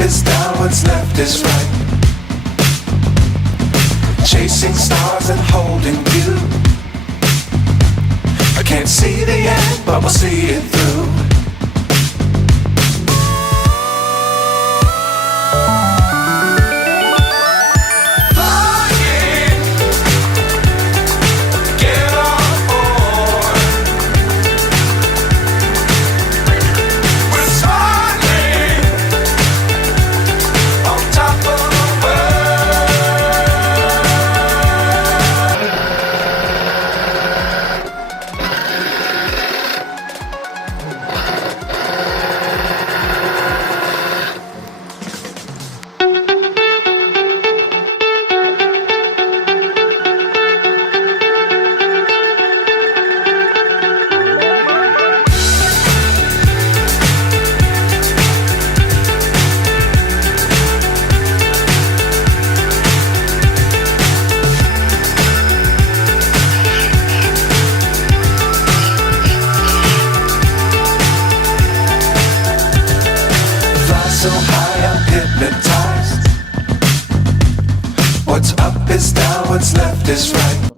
is down, what's left is right. Chasing stars and holding you. I can't see the end, but we'll see it through. So high, I'm hypnotized. What's up is down, what's left is right.